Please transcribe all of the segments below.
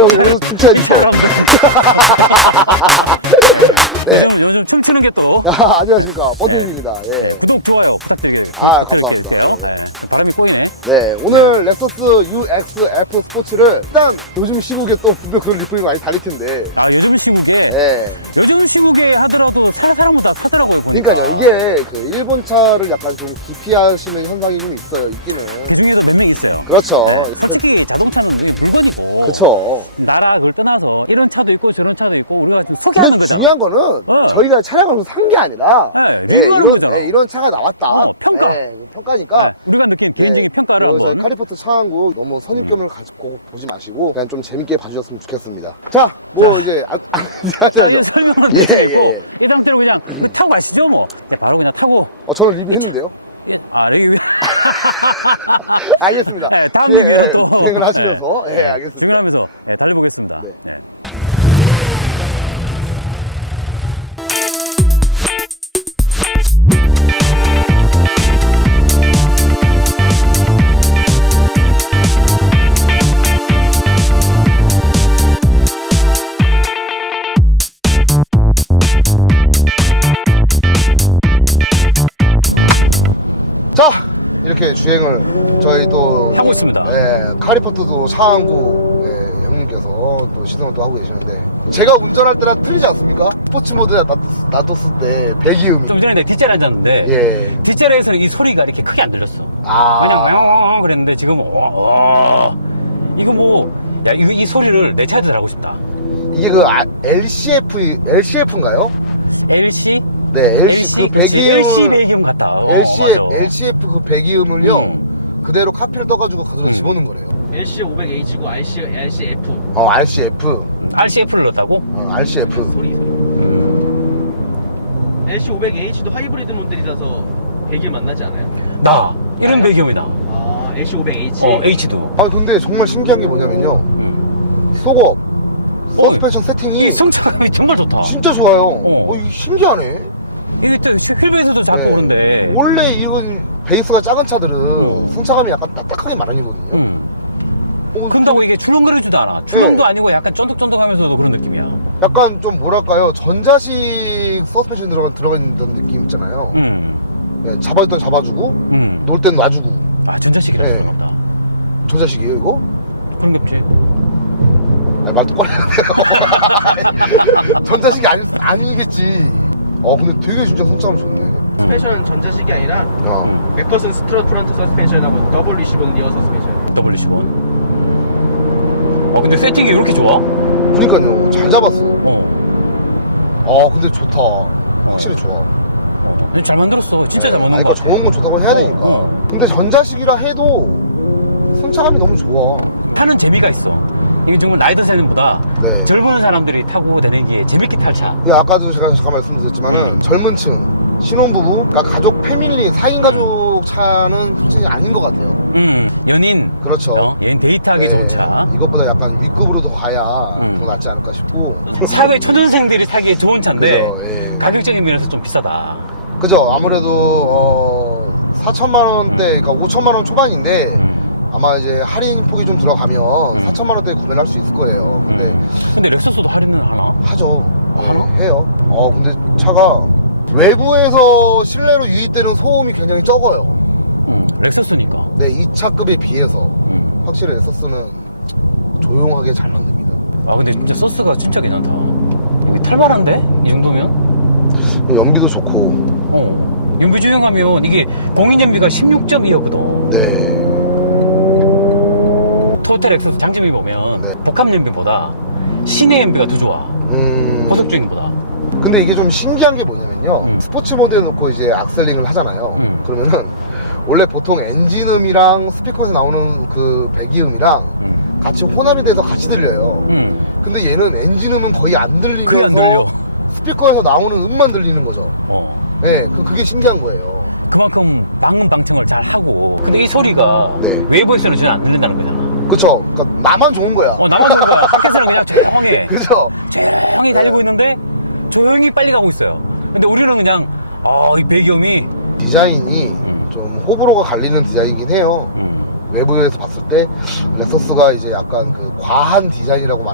형 여기서 춤춰야지 또. 네. 요즘 춤추는 게 또 안녕하십니까. 버드입니다. 예. 좋아요. 부탁드리겠습니다. 아, 감사합니다. 예. 바람이 꼬이네. 네, 오늘 렉서스 UXF 스포츠를 일단 요즘 시국에 또 분명 그런 리플이 많이 달릴 텐데. 아, 요즘 시국에 예. 요즘 시국에 하더라도 사람마다 타더라고요. 그러니까요, 이게 그 일본 차를 약간 좀 기피하시는 현상이 좀 있어요, 있기는. 중에도 몇 명 있어요. 그렇죠. 특히 자동차는 되게 물건이고. 그쵸. 나라 그걸 떠나서 이런 차도 있고 저런 차도 있고 우리가 지금 근데 소개하는 거잖아. 중요한 거는 저희가 차량을 산 게 아니라 네, 이런 차가 나왔다. 평가. 예, 평가니까 그런 느낌. 네, 평가를 그 저희 카리포트 차한국 너무 선입견을 가지고 보지 마시고 그냥 좀 재밌게 봐주셨으면 좋겠습니다. 자, 뭐 이제 하셔야죠. 설명을 예, 예, 예. 이 당시로 그냥 타고 가시죠 뭐. 바로 그냥 타고. 저는 리뷰했는데요. 아, 여기 알겠습니다. 주행을 하시면서 예, 알겠습니다. 알고겠습니다. 네. 자, 이렇게 주행을 저희 또 하고 있습니다. 예, 카리포트도 차한국 예, 형님께서 또 시승을 또 하고 계시는데 제가 운전할 때랑 틀리지 않습니까? 스포츠 모드에 놔뒀을 때 배기음이 좀 전에 내가 뒷자리 앉았는데 예. 뒷자리에서 이 소리가 이렇게 크게 안 들렸어. 그냥 아, 그랬는데 지금 이거 뭐 야, 이 소리를 내 차에서 하고 싶다. 이게 그 LCF인가요? LC 네, LC 그 LC 배기음을 배기음 같다. LCF 그 배기음을요 그대로 카피를 떠가지고 가져다 집어넣은 거래요. LC500H고 RCF RCF, RCF를 넣었다고? RCF. LC500H도 하이브리드 모델이라서 배기음 만나지 않아요? 나 이런 배기음이다. 아 LC500H H도. 아 근데 정말 신기한 게 뭐냐면요, 속업 서스펜션 세팅이 성차감이 정말 좋다. 진짜 좋아요. 이게 신기하네. 이게 또 휠베이스도 잘 네. 보는데 원래 이건 베이스가 작은 차들은 승차감이 약간 딱딱하게 마련이거든요. 그런다고 이게 주렁거리지도 않아. 네. 주렁도 아니고 약간 쫀득쫀득하면서도 그런 느낌이야. 약간 좀 뭐랄까요, 전자식 서스펜션 들어가 있는 느낌 있잖아요. 네, 잡아줄 땐 잡아주고 놓을 땐 놔주고. 아, 전자식이라 네. 그런가? 전자식이에요 이거? 그런 게 없지. 아니, 말 똑바로 해야 돼요. 전자식이 아니겠지. 근데 되게 진짜 손차감 좋네. 서스펜션은 전자식이 아니라 어. 맥퍼슨 스트럿 프런트 서스펜션하고 더블 리시본 리어 서스펜션. W15. 근데 세팅이 이렇게 좋아? 그니까요, 잘 잡았어. 근데 좋다. 확실히 좋아. 잘 만들었어. 진짜 네. 잘 만들었어. 그러니까 좋은 건 좋다고 해야 되니까. 근데 전자식이라 해도 손차감이 너무 좋아. 타는 재미가 있어. 이게 정말 나이더 세는보다 네. 젊은 사람들이 타고 다니기에 재밌게 탈 차. 아까도 제가 잠깐 말씀드렸지만은 젊은 층, 신혼부부, 그러니까 가족, 패밀리, 4인 가족 차는 솔직히 아닌 것 같아요. 연인. 그렇죠. 데이트하기 네. 좋지만. 이것보다 약간 윗급으로 더 가야 더 낫지 않을까 싶고. 사회 초년생들이 타기에 좋은 차인데 그죠, 예. 가격적인 면에서 좀 비싸다. 그죠. 아무래도 4천만 원대, 그러니까 5천만 원 초반인데 아마 이제 할인 폭이 좀 들어가면 4천만 원대에 구매를 할 수 있을 거예요. 근데 렉서스도 할인을 하나? 하죠. 네, 해요. 근데 차가 외부에서 실내로 유입되는 소음이 굉장히 적어요. 렉서스니까. 네, 이 차급에 비해서 확실히 렉서스는 조용하게 잘 만듭니다. 근데 진짜 소스가 진짜 괜찮다. 이게 탈만한데? 이 정도면? 연비도 좋고. 연비 주행하면 이게 공인 연비가 16.2였거든. 네. 토요타 렉서스 장점이 보면 네. 복합 연비보다 시내 연비가 더 좋아. 고속 주행보다. 근데 이게 좀 신기한 게 뭐냐면요, 스포츠 모드에 놓고 이제 악셀링을 하잖아요. 그러면은 원래 보통 엔진음이랑 스피커에서 나오는 그 배기음이랑 같이 혼합이 돼서 같이 들려요. 근데 얘는 엔진음은 거의 안 들리면서 스피커에서 나오는 음만 들리는 거죠. 네, 그게 신기한 거예요. 그만큼 막는 방송을 잘 하고. 근데 이 소리가 네. 외부에서는 전혀 안 들린다는 거잖아. 그쵸. 그러니까 나만 좋은 거야. 나만 그냥 조용히 그죠? 조용히 네. 달리고 있는데 조용히 빨리 가고 있어요. 근데 우리는 그냥 이 배기음이 디자인이 좀 호불호가 갈리는 디자인이긴 해요. 외부에서 봤을 때 렉서스가 이제 약간 그 과한 디자인이라고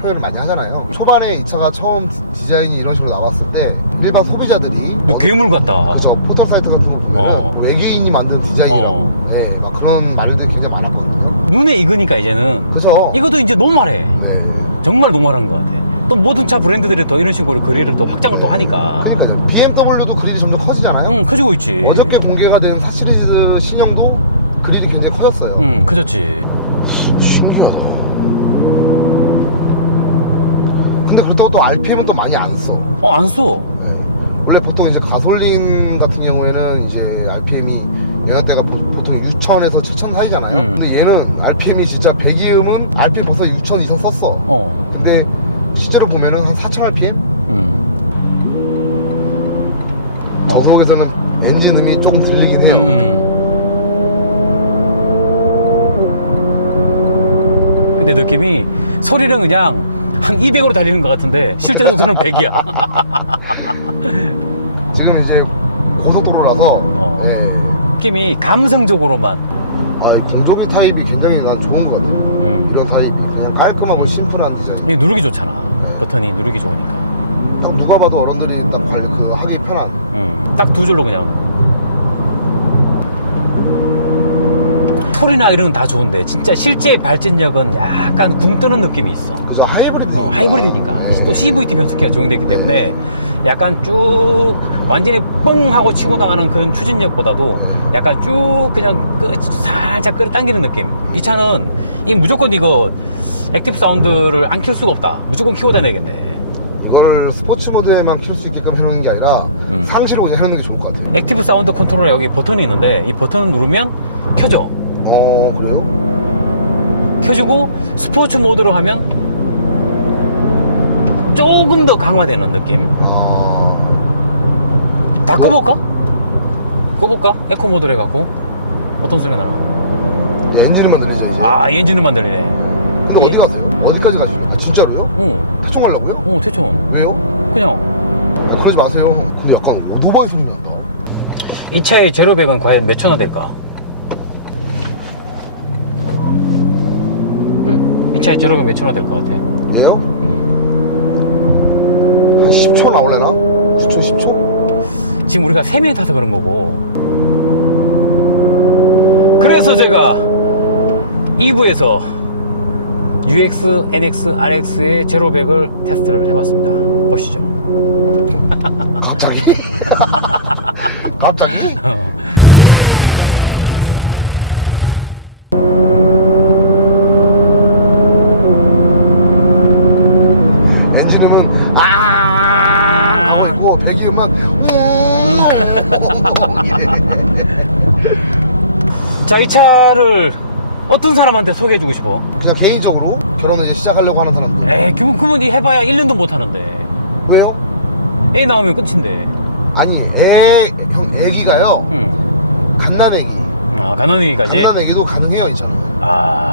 표현을 많이 하잖아요. 초반에 이 차가 처음 디자인이 이런 식으로 나왔을 때 일반 소비자들이 괴물 같다. 그죠, 포털 사이트 같은 거 보면은 뭐 외계인이 만든 디자인이라고 예, 막 그런 말들이 굉장히 많았거든요. 눈에 익으니까 이제는 그죠? 이것도 이제 노말해. 네. 정말 노말한 것 같아. 또 모든 차 브랜드들이 더 이런 식으로 그릴을 또 확장을 또 하니까. 그러니까요. BMW도 그릴이 점점 커지잖아요. 커지고 있지. 어저께 공개가 된 4시리즈 신형도 그릴이 굉장히 커졌어요. 커졌지. 신기하다. 근데 그렇다고 또 RPM은 또 많이 안 써. 안 써. 네. 원래 보통 이제 가솔린 같은 경우에는 이제 RPM이 영역대가 보통 6,000에서 7,000 사이잖아요. 근데 얘는 RPM이 진짜 배기음은 RPM 벌써 6,000 이상 썼어. 근데 실제로 보면은 한 4,000 RPM? 저속에서는 엔진 음이 조금 들리긴 해요. 근데 느낌이 소리는 그냥 한 200으로 달리는 것 같은데 실제 속도는 100이야. 지금 이제 고속도로라서 예. 느낌이 감성적으로만. 아, 이 공조기 타입이 굉장히 난 좋은 것 같아요. 이런 타입이 그냥 깔끔하고 심플한 디자인. 이게 누르기 좋잖아. 네. 버튼이 누르기 좋아. 딱 누가 봐도 어른들이 딱 하기 편한. 딱 두 줄로 그냥. 톨이나 이런 건 다 좋은데 진짜 실제 발진력은 약간 굼뜨는 느낌이 있어. 그죠, 하이브리드니까. 하이브리드니까. 예. 또 CVT 변속기가 적용되기 때문에 네. 약간 쭉 완전히 뻥 하고 치고 나가는 그런 추진력보다도 네. 약간 쭉 그냥 살짝 끌어당기는 느낌. 이 차는 무조건 이거 액티브 사운드를 안 켤 수가 없다. 무조건 키워 다녀야겠네. 이걸 스포츠 모드에만 킬 수 있게끔 해놓는 게 아니라 상시로 그냥 해놓는 게 좋을 것 같아요. 액티브 사운드 컨트롤에 여기 버튼이 있는데 이 버튼을 누르면 켜져. 그래요? 켜지고 스포츠 모드로 하면 조금 더 강화되는 느낌. 다 꺼볼까? 꺼볼까? 에코 모드로 해갖고 어떤 소리가 나나? 이제 엔진음만 들리죠, 이제. 엔진을 만드네. 근데 어디 가세요? 어디까지 가시려고? 아, 진짜로요? 태종 가려고요? 진짜. 왜요? 그냥. 그러지 마세요. 근데 약간 오토바이 소리 난다. 이 차의 제로백은 과연 몇 천원 될까? 이 차의 제로백 몇 천원 될 것 같아? 얘요? 한 10초 나올래나? 9초, 10초? 지금 우리가 3배 타서 그런 거고. 그래서 제가 2부에서 UX, NX, RX의 제로백을 테스트를 해봤습니다. 보시죠. 갑자기? 갑자기? 엔진음은 아 하고 있고 배기음만 이래. 자, 이 차를 어떤 사람한테 소개해주고 싶어? 그냥 개인적으로 결혼을 이제 시작하려고 하는 사람들. 그분이 해봐야 1년도 못 하는데. 왜요? 애 나오면 끝인데. 아니 애기가요 갓난애기. 가난이까지. 갓난애기도 가능해요, 이 차는.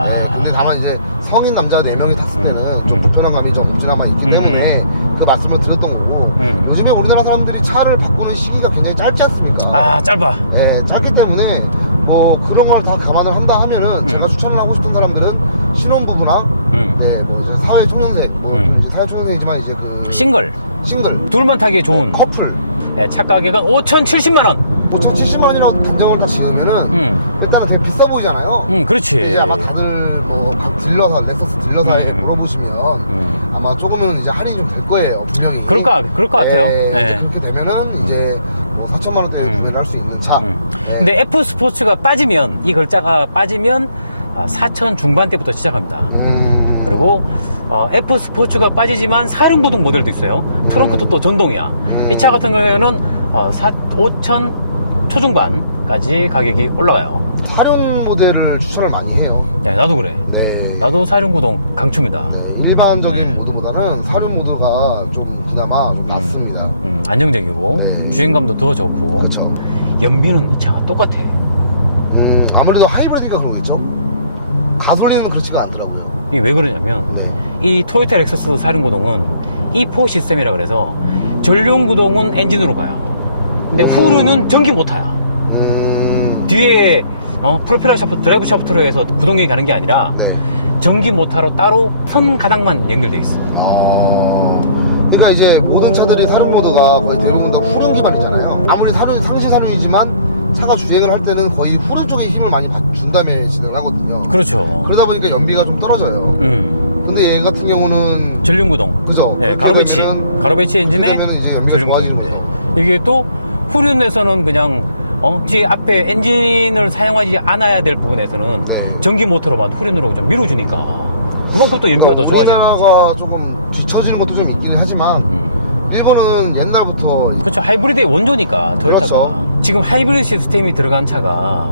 예, 근데 다만 이제 성인 남자 4명이 탔을 때는 좀 불편한 감이 좀 없지나마 있기 때문에 그 말씀을 드렸던 거고, 요즘에 우리나라 사람들이 차를 바꾸는 시기가 굉장히 짧지 않습니까? 짧아. 예, 짧기 때문에 뭐 그런 걸 다 감안을 한다 하면은 제가 추천을 하고 싶은 사람들은 신혼부부나 네, 뭐 이제 사회초년생, 뭐 좀 이제 사회초년생이지만 이제 그 싱글 둘만 타기에 좋은. 네, 커플 차 가격은 5,070만원. 5,070만 원이라고 단정을 딱 지으면은 일단은 되게 비싸 보이잖아요. 근데 이제 아마 다들 뭐 각 딜러사, 렉서스 딜러사에 물어보시면 아마 조금은 이제 할인이 좀 될 거예요, 분명히. 그럴 것 예, 같아요. 이제 그렇게 되면은 이제 뭐 4천만 원대에 구매를 할 수 있는 차. 예. 근데 F 스포츠가 빠지면, 이 글자가 빠지면 4천 중반대부터 시작합니다. 그리고 F 스포츠가 빠지지만 사륜구동 모델도 있어요. 트렁크도 또 전동이야. 이 차 같은 경우에는 5천 초중반까지 가격이 올라가요. 사륜 모델을 추천을 많이 해요. 네, 나도 그래. 네. 나도 사륜구동 강추입니다. 네, 일반적인 모드보다는 사륜 모드가 좀 그나마 좀 낫습니다. 안정적이고 네. 주행감도 더 좋고. 그쵸. 연비는 차가 똑같아. 아무래도 하이브리드니까 그런 거겠죠? 가솔린은 그렇지가 않더라고요. 이게 왜 그러냐면 네. 이 토요타 렉서스 사륜구동은 E4 시스템이라 그래서 전륜구동은 엔진으로 가요. 근데 후륜은 전기 못 타요. 뒤에 프로펠러 샤프트, 드라이브 샤프트로 해서 구동력이 가는 게 아니라 네. 전기 모터로 따로 선 가닥만 연결돼 있어요. 그러니까 이제 모든 차들이 사륜 모드가 거의 대부분 다 후륜 기반이잖아요. 아무리 상시 사륜이지만 차가 주행을 할 때는 거의 후륜 쪽에 힘을 많이 준 다음에 진행을 하거든요. 그렇죠. 그러다 보니까 연비가 좀 떨어져요. 근데 얘 같은 경우는 전륜구동. 그죠? 네, 그렇게 되면은 그렇게 되면은 이제 연비가 좋아지는 거죠. 이게 또 후륜에서는 그냥 뒤 앞에 엔진을 사용하지 않아야 될 부분에서는 네. 전기 모터로만 후륜으로 좀 밀어주니까 그만큼 또 그러니까 우리나라가 조금 뒤처지는 것도 좀 있기는 하지만 일본은 옛날부터 하이브리드의 원조니까. 그렇죠. 지금 하이브리드 시스템이 들어간 차가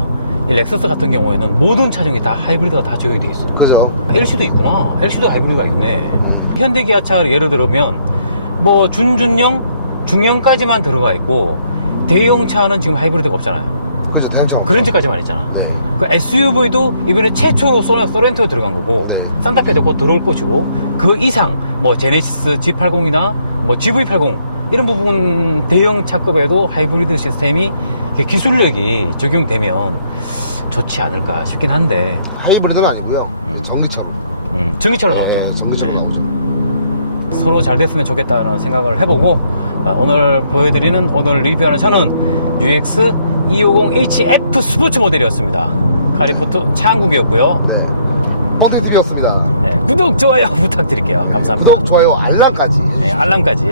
이 렉서스 같은 경우에는 모든 차종이 다 하이브리드가 다 적용이 돼 있어요. 그죠. LC도 있구나. LC도 하이브리드가 있네. 현대 기아차를 예를 들면 뭐 준준형, 중형까지만 들어가 있고 대형차는 지금 하이브리드가 없잖아요. 그죠. 대형차 없죠. 그랜저까지만 있잖아. 네. 그 SUV도 이번에 최초로 소렌토가 들어간 거고 네. 산타페도 곧 들어올 것이고 그 이상 뭐 제네시스 G80이나 뭐 GV80 이런 부분 대형 차급에도 하이브리드 시스템이 기술력이 적용되면 좋지 않을까 싶긴 한데 하이브리드는 아니고요. 전기차로. 전기차로 예, 전기차로 나오죠. 서로 잘 됐으면 좋겠다는 생각을 해보고 오늘 보여드리는 오늘 리뷰하는 차는 UX 250HF 스포츠 모델이었습니다. 카리포트 차한국이었고요. 네. 뻥튀TV였습니다. 구독, 좋아요 부탁드릴게요. 감사합니다. 구독, 좋아요, 알람까지 해주십시오. 알람까지.